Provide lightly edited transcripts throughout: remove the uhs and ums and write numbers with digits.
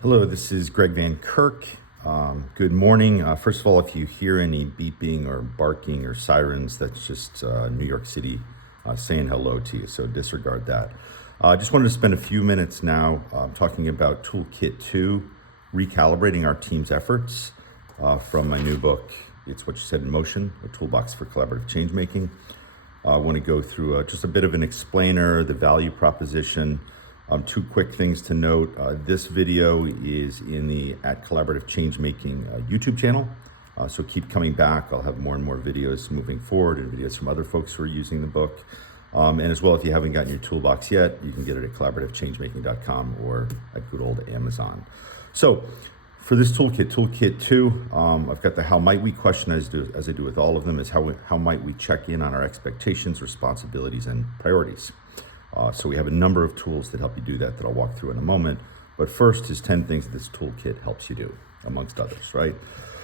Hello, this is Greg Van Kirk. Good morning. First of all, if you hear any beeping or barking or sirens, that's just New York City saying hello to you, so disregard that. I just wanted to spend a few minutes now talking about Toolkit 2, Recalibrating Our Team's Efforts, from my new book, It's What You Said in Motion, a Toolbox for Collaborative Changemaking. I want to go through just a bit of an explainer, the value proposition. Two quick things to note. This video is in the Collaborative Changemaking YouTube channel. So keep coming back. I'll have more and more videos moving forward and videos from other folks who are using the book. And as well, if you haven't gotten your toolbox yet, you can get it at collaborativechangemaking.com or at good old Amazon. So for this toolkit, Toolkit 2, I've got the how might we question as I do with all of them, is how might we check in on our expectations, responsibilities, and priorities. So we have a number of tools that help you do that I'll walk through in a moment. But first is 10 things that this toolkit helps you do, amongst others, right?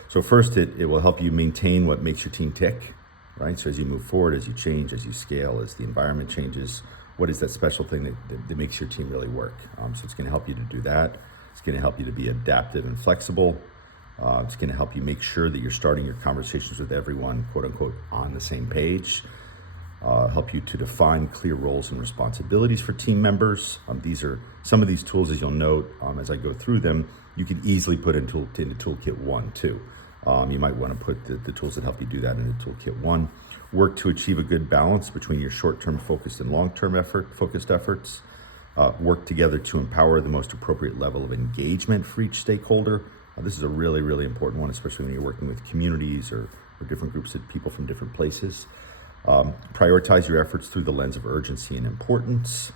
So first, it will help you maintain what makes your team tick, right? So as you move forward, as you change, as you scale, as the environment changes, what is that special thing that makes your team really work? So it's going to help you to do that. It's going to help you to be adaptive and flexible. It's going to help you make sure that you're starting your conversations with everyone, quote unquote, on the same page. Help you to define clear roles and responsibilities for team members. These are some of these tools, as you'll note as I go through them, you can easily put into Toolkit 1 too. You might want to put the tools that help you do that into Toolkit 1. Work to achieve a good balance between your short-term focused and long-term focused efforts. Work together to empower the most appropriate level of engagement for each stakeholder. This is a really, really important one, especially when you're working with communities or different groups of people from different places. Prioritize your efforts through the lens of urgency and importance.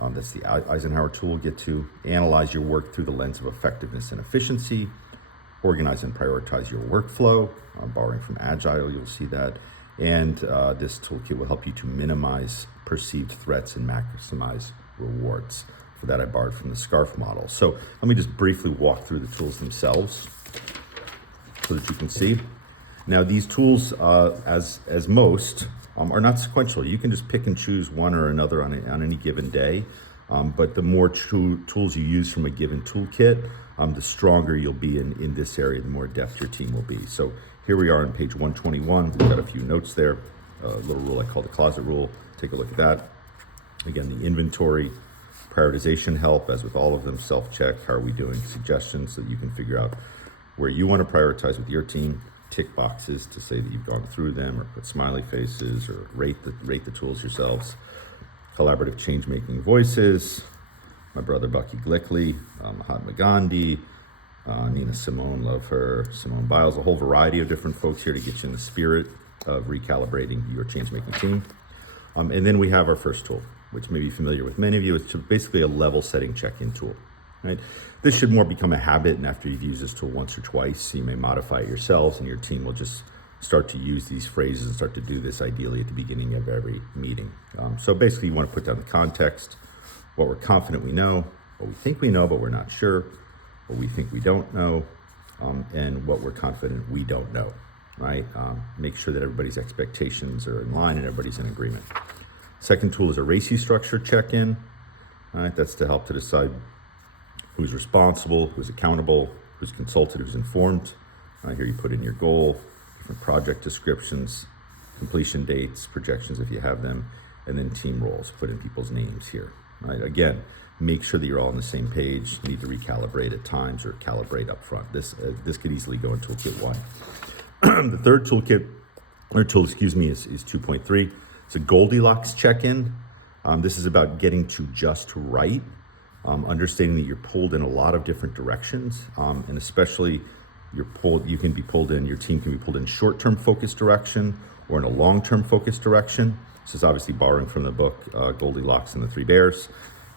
That's the Eisenhower tool we'll get to. Analyze your work through the lens of effectiveness and efficiency. Organize and prioritize your workflow. Borrowing from Agile, you'll see that. And this toolkit will help you to minimize perceived threats and maximize rewards. For that, I borrowed from the SCARF model. So let me just briefly walk through the tools themselves so that you can see. Now, these tools, as most, are not sequential. You can just pick and choose one or another on any given day. But the more tools you use from a given toolkit, the stronger you'll be in this area, the more depth your team will be. So here we are on page 121. We've got a few notes there, a little rule I call the closet rule. Take a look at that. Again, the inventory, prioritization help, as with all of them, self-check, how are we doing, suggestions so that you can figure out where you want to prioritize with your team. Tick boxes to say that you've gone through them, or put smiley faces, or rate the tools yourselves. Collaborative Changemaking Voices, my brother Bucky Glickley, Mahatma Gandhi, Nina Simone, love her, Simone Biles, a whole variety of different folks here to get you in the spirit of recalibrating your changemaking team. And then we have our first tool, which may be familiar with many of you. It's basically a level setting check-in tool. Right? This should more become a habit, and after you've used this tool once or twice, you may modify it yourselves, and your team will just start to use these phrases and start to do this ideally at the beginning of every meeting. So basically, you want to put down the context, what we're confident we know, what we think we know but we're not sure, what we think we don't know, and what we're confident we don't know. Right? Make sure that everybody's expectations are in line and everybody's in agreement. Second tool is a RACI structure check-in. Right? That's to help to decide who's responsible, who's accountable, who's consulted, who's informed. Here you put in your goal, different project descriptions, completion dates, projections if you have them, and then team roles. Put in people's names here. Right? Again, make sure that you're all on the same page. You need to recalibrate at times or calibrate up front. This could easily go in Toolkit 1. The third tool, is 2.3. It's a Goldilocks check-in. This is about getting to just right. Understanding that you're pulled in a lot of different directions, and especially your team can be pulled in short-term focused direction or in a long-term focused direction. This is obviously borrowing from the book Goldilocks and the Three Bears.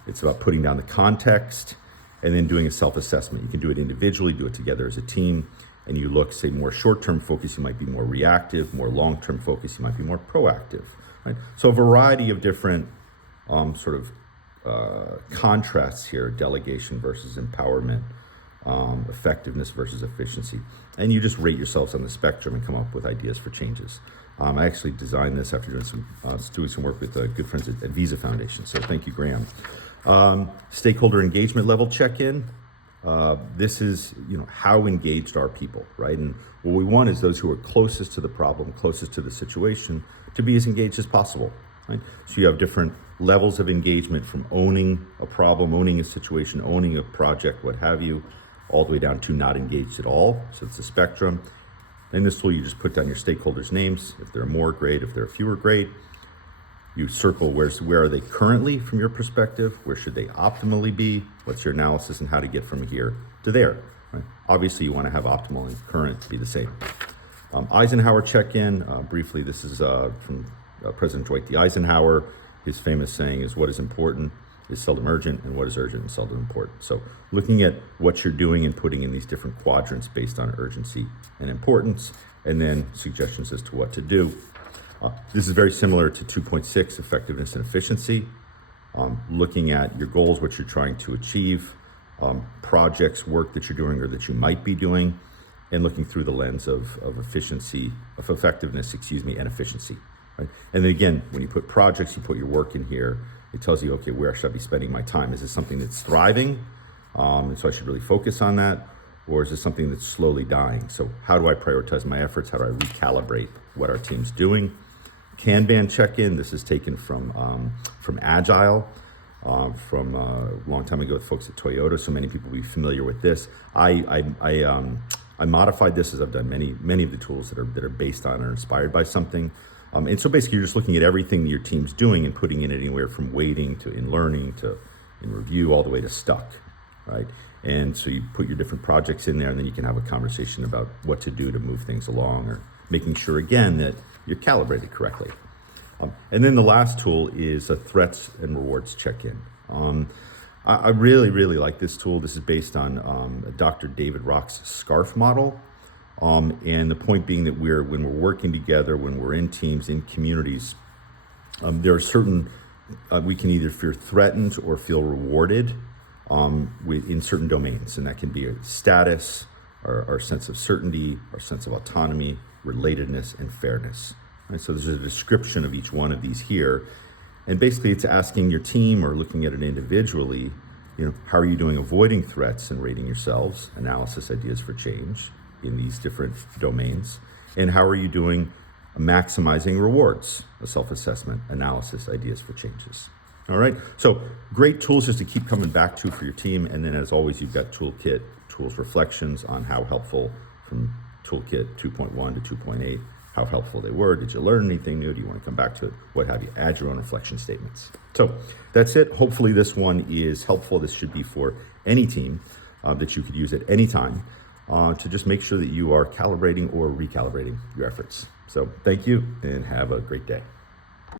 It's about putting down the context and then doing a self-assessment. You can do it individually, do it together as a team, and you look, say, more short-term focus, you might be more reactive, more long-term focus, you might be more proactive. Right? So a variety of different contrasts here: delegation versus empowerment, effectiveness versus efficiency. And you just rate yourselves on the spectrum and come up with ideas for changes. I actually designed this after doing some work with good friends at Visa Foundation. So thank you, Graham. Stakeholder engagement level check-in. this is, how engaged are people, right? And what we want is those who are closest to the problem, closest to the situation, to be as engaged as possible, right? So you have different levels of engagement, from owning a problem, owning a situation, owning a project, what have you, all the way down to not engaged at all. So it's a spectrum. In this tool, you just put down your stakeholders' names. If there are more, great. If there are fewer, great. You circle where are they currently from your perspective, where should they optimally be, what's your analysis, and how to get from here to there. Right? Obviously, you want to have optimal and current be the same. Eisenhower check-in, briefly, this is from President Dwight D. Eisenhower. His famous saying is, what is important is seldom urgent, and what is urgent is seldom important. So looking at what you're doing and putting in these different quadrants based on urgency and importance, and then suggestions as to what to do. This is very similar to 2.6, effectiveness and efficiency. Looking at your goals, what you're trying to achieve, projects, work that you're doing or that you might be doing, and looking through the lens of effectiveness, and efficiency. Right? And then again, when you put projects, you put your work in here, it tells you, okay, where should I be spending my time? Is this something that's thriving? And so I should really focus on that. Or is this something that's slowly dying? So how do I prioritize my efforts? How do I recalibrate what our team's doing? Kanban check-in, this is taken from Agile, from a long time ago with folks at Toyota. So many people will be familiar with this. I modified this, as I've done many of the tools that are based on or inspired by something. And so basically, you're just looking at everything your team's doing and putting in anywhere from waiting to in learning to in review, all the way to stuck, right? And so you put your different projects in there, and then you can have a conversation about what to do to move things along, or making sure, again, that you're calibrated correctly. And then the last tool is a threats and rewards check-in. I really, really like this tool. This is based on Dr. David Rock's SCARF model. And the point being that when we're working together, when we're in teams, in communities, there are certain, we can either feel threatened or feel rewarded in certain domains. And that can be a status, our sense of certainty, our sense of autonomy, relatedness, and fairness. Right? So there's a description of each one of these here. And basically it's asking your team, or looking at it individually, how are you doing avoiding threats and rating yourselves, analysis, ideas for change in these different domains, and how are you doing maximizing rewards, a self-assessment, analysis, ideas for changes. All right, so great tools just to keep coming back to for your team. And then as always, you've got Toolkit, tools reflections on how helpful from Toolkit 2.1 to 2.8, how helpful they were. Did you learn anything new? Do you want to come back to it? What have you? Add your own reflection statements. So that's it. Hopefully this one is helpful. This should be for any team that you could use at any time to just make sure that you are calibrating or recalibrating your efforts. So thank you, and have a great day.